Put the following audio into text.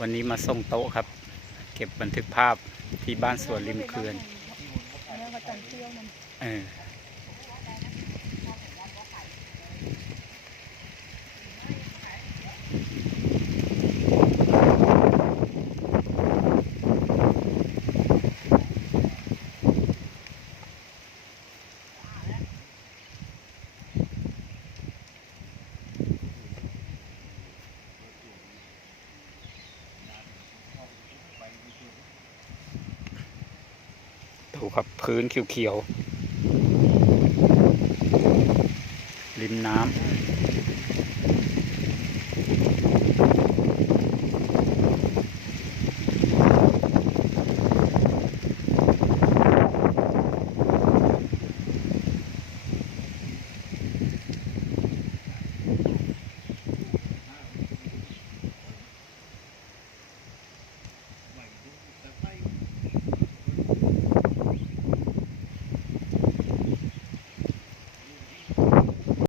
วันนี้มาส่งโต๊ะครับ เก็บบันทึกภาพที่บ้านสวนริมเขื่อนแล้วก็จันเที่ยวมันเออ ดูครับพื้นเขียวๆริมน้ำ